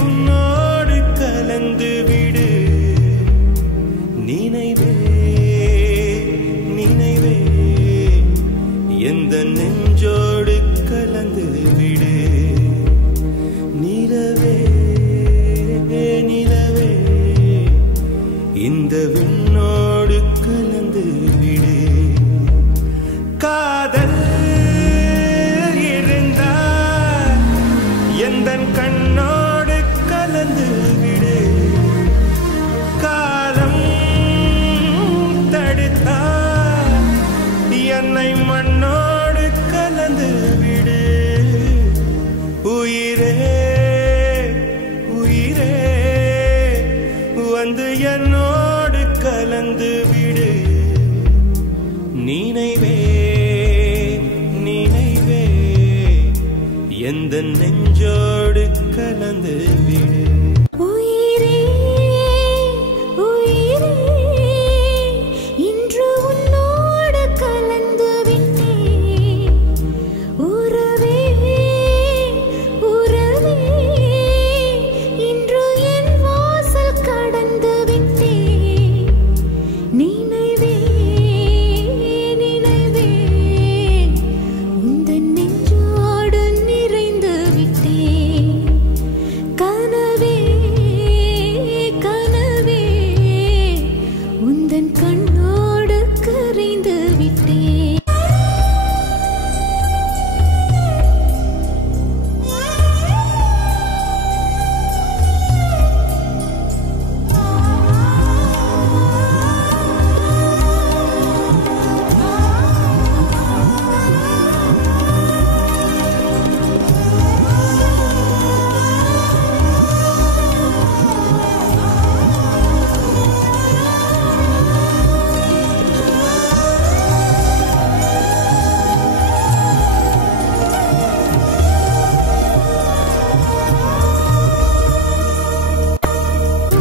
உன்னோடு கலந்து விடு நினைவே நினைவே எந்த நெஞ்சோடு கலந்து விடு நிலவே நிலவே இந்த விண்ணோடு கலந்து விடு காதல் இருந்தால் எந்தன் கண்ணோடு கலந்து விடு காலம் தடுத்தால் என்னை மண்ணோடு கலந்து விடு உயிரே உயிரே வந்து என்னோடு கலந்து விடு நினைவே நினைவே எந்த நெஞ்சோடு கலந்து விடு உயிரே உயிரே இன்று உன்னோடு கலந்து விட்டேன் உறவே உறவே இன்று என் வாசல் கடந்து விட்டேன் நினைவே நினைவே உந்தன் நெஞ்சோடு நிறைந்து விட்டேன் கனவே கனவே உந்தன் கண்ணோடு கரைந்து விட்டேன்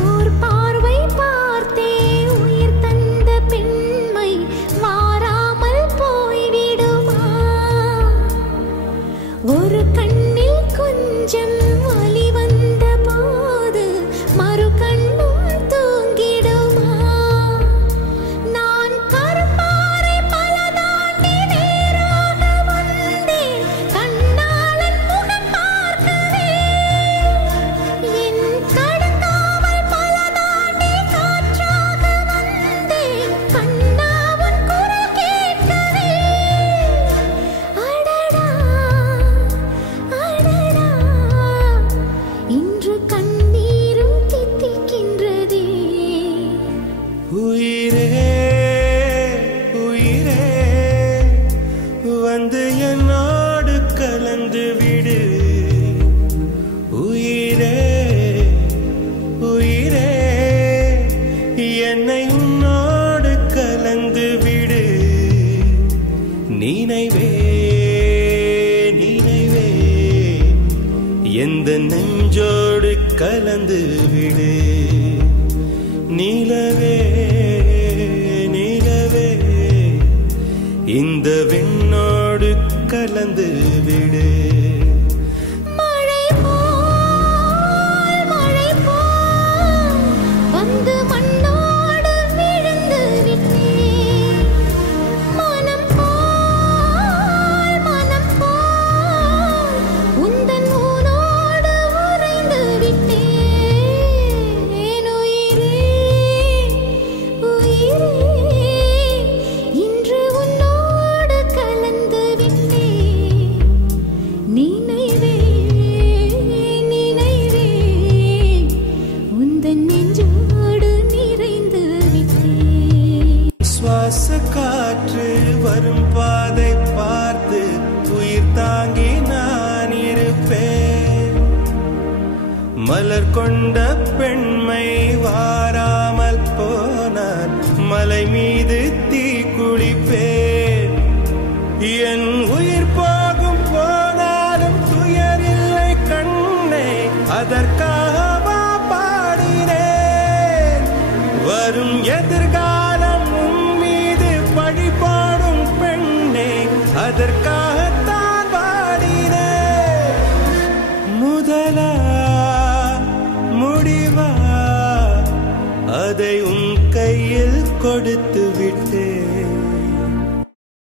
ஓர் பார்வை பார்த்தே உயிர் தந்த பெண்மை மாறாமல் போய்விடுமா ஒரு கண்ணில் கொஞ்சம் வலி வந்த போது மறு கண்ணும் தூங்கிடுமா நான் கருப்பாறை பல தாண்டி நேராக வந்தேன் கண்ணாளன் முகம் பார்க்கவே என் கடுங்காவல் பல தாண்டி காற்றாக வந்தேன் கண்ணாவன் குரல் கேட்கவே அடடா அடடா இன்று கண்ணீரும் தித்திக்கின்றதே உயிரே உயிரே வந்து என்னோடு கலந்து விடு உயிரே உயிரே என்னை உன்னோடு கலந்து விடு நினைவே நினைவே எந்த நெஞ்சோடு கலந்து விடு நிலவே நிலவே இந்த விண்ணோடு கலந்து விடு மழை போல் வந்து மண்ணோடு விழுந்து விட்டேன் மனம் போல் உந்தன் ஊனோடு உறைந்து விட்டேன் உயிரே உயிரே இன்று உன்னோடு கலந்து விட்டேன் நினைவே நினைவே உந்தன் நெஞ்சோடு நிறைந்து விட்டேன் சுவாச காற்று வரும் பாதை பார்த்து உயிர் தாங்கி நான் இருப்பேன் மலர் கொண்ட பெண்மை வாராமல் போனான் மலை மீது தீ குளிப்பேன் என் உயிர் போகும் போனாலும் துயரில்லை கண்ணே அதற்காக பாடினேன் வரும் எதிர்காலம் உன் மீது பழி பாடும் பெண்ணே அதற்காகத்தான் பாடினேன் முதலா அதை உன் கையில் கொடுத்து விட்டேன்.